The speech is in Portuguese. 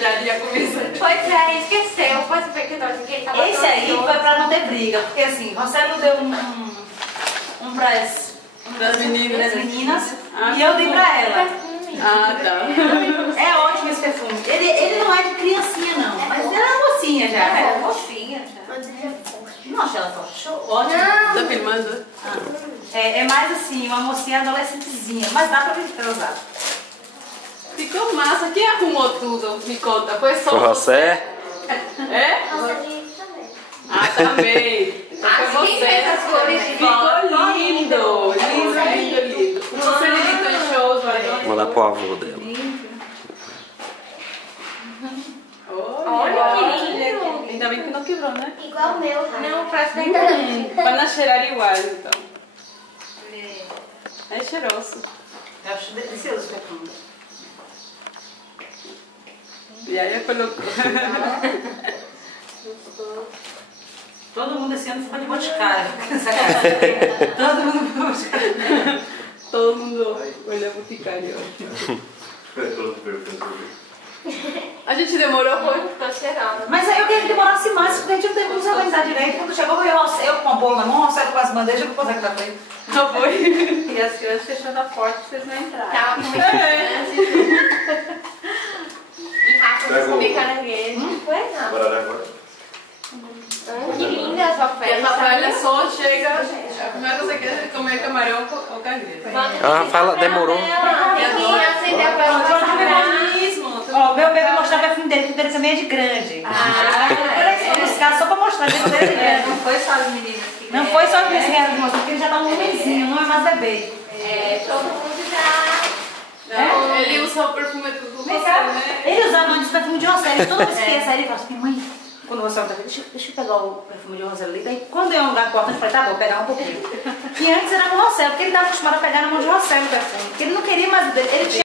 já começou. Pois é, esqueceu. Pode ver que eu tô aqui. Ele tava Esse aí todo foi pra não ter briga, porque assim, Rossello deu um Das meninas. das meninas e eu dei pra ela. Ah, tá. É ótimo esse perfume. Ele não é de criancinha, não, mas ele é uma mocinha já, né? fofinha. Não achei ela forte. Show, ótimo. Tá filmando? É mais assim, uma mocinha adolescentezinha, mas dá pra usar. Ficou massa. Quem arrumou tudo? Me conta. Foi só Foi José? É? Ah, também. Então foi Quem você. fez as cores de volta? Ficou lindo. Lindo. Você editou em shows, vai. Vou mandar pro avô dela. Olha que lindo. Ainda bem que não quebrou, né? Igual o meu, tá? Não, parece bem Para não cheirar igual, então. É cheiroso. Eu acho delicioso esse perfume. E aí eu colocou. Todo mundo esse ano ficou de boticário nessa casa. Todo mundo ficou de boticário. Todo mundo olhou pro Picário. A gente demorou, foi? Tô cheirando. Mas aí eu queria que demorasse mais, porque a gente não teve como se organizar direito. Quando chegou, eu com a bola na mão, o Rossello com as bandejas, eu não consegui dar frente. Não foi? E as crianças fechando a porta pra vocês não entrarem. Tava comendo e rato comer caranguejo. Foi não. Que linda a sua E a festa. Rafaela só chega. A primeira coisa que é comer camarão ou caranguejo. A Rafaela demorou. Tem que acender pra ela passar. Ó, meu bebê mostrar o perfume dele, porque ele também é de grande. Vou buscar só pra mostrar que ele é grande. Não foi só as meninas que Não foi só as minhas crianças que mostrou, porque ele já tá um homenzinho, não é mais bebê. todo mundo já. Não, ele usa o perfume do você, Vem cá. né? Ele usava antes o perfume de Rossello. Toda vez que ia sair, ele falava assim, mãe, quando o Rossello tá aqui, deixa eu pegar o perfume de Rossello ali. Daí quando eu ia andar importante, eu falei, tá bom, vou pegar um pouquinho. E antes era com o Rossello, porque ele estava acostumado a pegar na mão de Rossello o perfume. Porque ele não queria mais o dele. Ele tinha